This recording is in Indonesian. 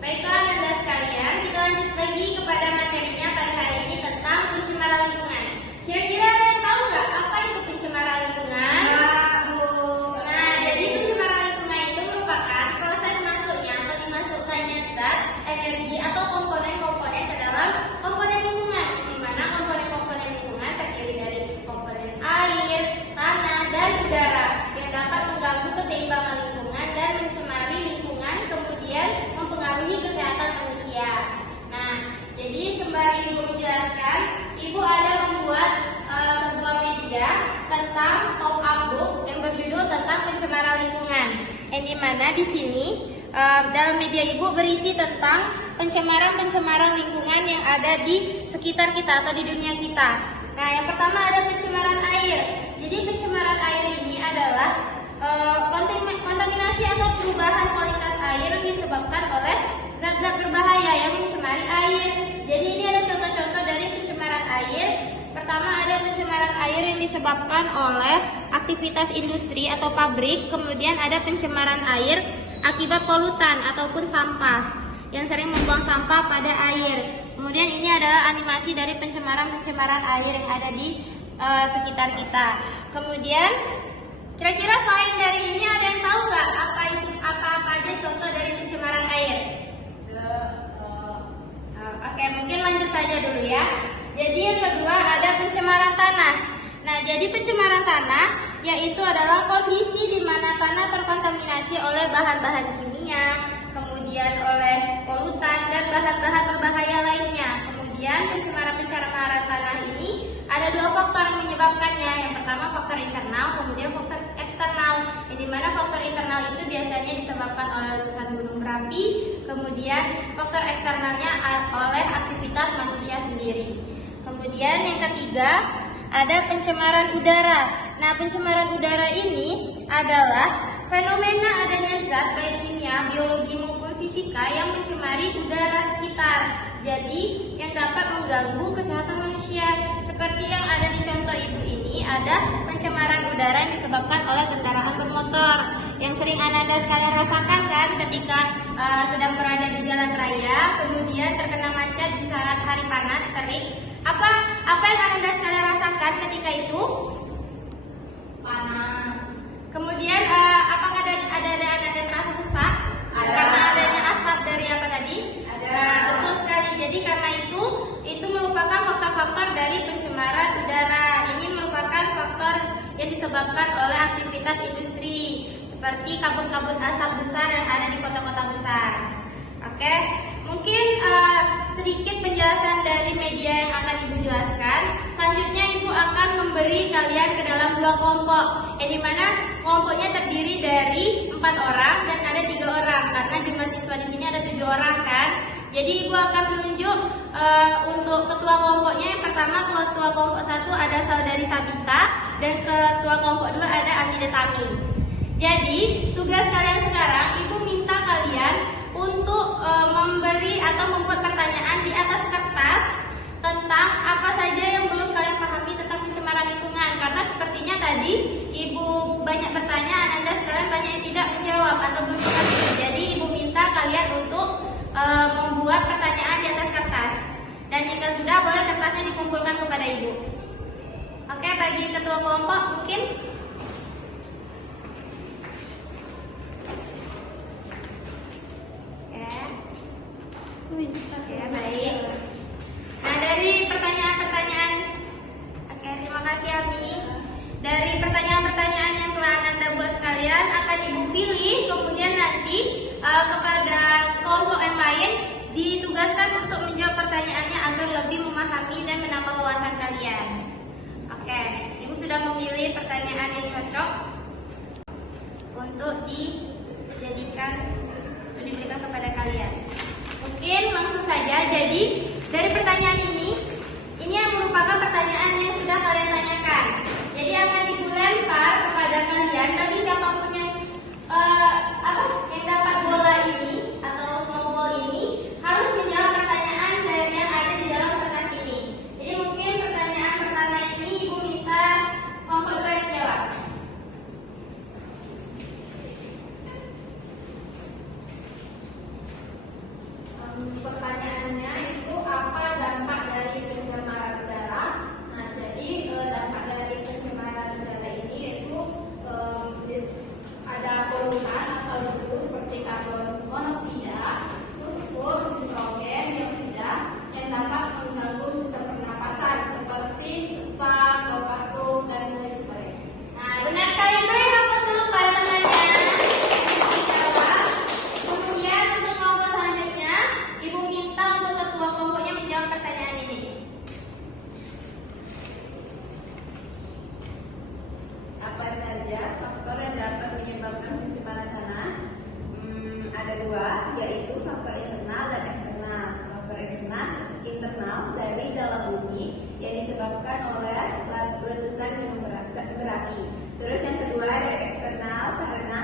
Baiklah Anda sekalian, kita lanjut lagi kepada materinya pada hari ini tentang pencemaran lingkungan. Kira-kira ada yang tahu nggak apa itu pencemaran lingkungan? Nah, jadi pencemaran lingkungan itu merupakan proses masuknya atau dimasukkannya zat, energi atau komponen-komponen ke dalam komponen lingkungan, di mana komponen-komponen lingkungan terdiri dari komponen air, tanah, dan udara yang dapat mengganggu keseimbangan lingkungan dan mencemari lingkungan, kemudian mempengaruhi kesehatan manusia. Nah, jadi sembari Ibu menjelaskan, Ibu ada membuat sebuah media tentang pop-up book yang berjudul tentang pencemaran lingkungan. Yang dimana di sini dalam media Ibu berisi tentang pencemaran lingkungan yang ada di sekitar kita atau di dunia kita. Nah, yang pertama ada pencemaran air. Jadi pencemaran air ini adalah kontaminasi atau perubahan kualitas air yang disebabkan oleh zat-zat berbahaya yang mencemari air. Jadi ini ada contoh-contoh dari pencemaran air. Pertama ada pencemaran air yang disebabkan oleh aktivitas industri atau pabrik. Kemudian ada pencemaran air akibat polutan ataupun sampah yang sering membuang sampah pada air. Kemudian ini adalah animasi dari pencemaran air yang ada di sekitar kita. Kemudian kira-kira selain dari ini ada yang tahu nggak apa aja contoh dari pencemaran air? Oke, mungkin lanjut saja dulu ya. Jadi yang kedua ada pencemaran tanah. Nah, jadi pencemaran tanah yaitu adalah kondisi di mana tanah terkontaminasi oleh bahan-bahan kimia, kemudian oleh polutan dan bahan-bahan berbahaya lainnya. Kemudian pencemaran tanah ini ada dua faktor yang menyebabkannya. Yang pertama faktor internal, kemudian faktor eksternal. Yang dimana faktor internal itu biasanya disebabkan oleh letusan gunung berapi, kemudian faktor eksternalnya oleh aktivitas manusia sendiri. Kemudian yang ketiga ada pencemaran udara. Nah, pencemaran udara ini adalah fenomena adanya zat baik kimia, biologi maupun fisika yang mencemari udara sekitar. Jadi yang dapat mengganggu kesehatan manusia. Seperti yang ada di contoh Ibu ini, ada pencemaran udara yang disebabkan oleh kendaraan bermotor. Yang sering Anda sekalian rasakan kan ketika sedang berada di jalan raya, kemudian terkena macet di saat hari panas terik. Apa yang Anda sekalian rasakan ketika itu? Panas. Kemudian apakah ada Anda terasa sesak? Karena adanya asap dari apa tadi? Nah, betul sekali. Jadi karena itu merupakan faktor-faktor dari pencemaran udara. Ini merupakan faktor yang disebabkan oleh aktivitas industri seperti kabut-kabut asap besar yang ada di kota-kota besar. Oke, mungkin sedikit penjelasan dari media yang akan Ibu jelaskan. Selanjutnya Ibu akan memberi kalian ke dalam dua kelompok, yang dimana kelompoknya terdiri dari 4 orang dan ada 3 orang karena jumlah siswa di sini ada 7 orang kan. Jadi Ibu akan menunjuk untuk ketua kelompoknya. Yang pertama ketua kelompok 1 ada saudari Sabita dan ketua kelompok 2 ada Amida Tami. Jadi tugas kalian sekarang Ibu minta kalian untuk memberi atau membuat pertanyaan di atas kertas tentang apa saja yang belum kalian pahami tentang pencemaran lingkungan. Karena sepertinya tadi Ibu banyak bertanya, Anda sekalian banyak yang tidak menjawab atau belum mengerti. Jadi Ibu minta kalian untuk membuat pertanyaan di atas kertas. Dan jika sudah, boleh kertasnya dikumpulkan kepada Ibu. Oke, bagi ketua kelompok mungkin. Oke, baik. Nah, dari pertanyaan-pertanyaan, oke, terima kasih Ami. Dari pertanyaan-pertanyaan yang telah Anda buat sekalian akan Ibu pilih, kemudian nanti kepada kelompok yang lain ditugaskan untuk menjawab pertanyaannya agar lebih memahami dan menambah wawasan kalian. Oke, Ibu sudah memilih pertanyaan yang cocok untuk diberikan kepada kalian. Mungkin langsung saja. Jadi dari pertanyaan ini yang merupakan pertanyaan yang sudah kalian tanyakan. Jadi akan Ibu lempar kepada kalian bagi siapapun yang dapat bola ini atau snowball ini harus menjawab pertanyaan dari yang ada di dalam kertas ini. Jadi mungkin pertanyaan pertama ini Ibu minta kelompok kalian jawab. yaitu faktor internal dan eksternal. Faktor internal dari dalam bumi yang disebabkan oleh letusan gunung berapi. Terus yang kedua dari eksternal karena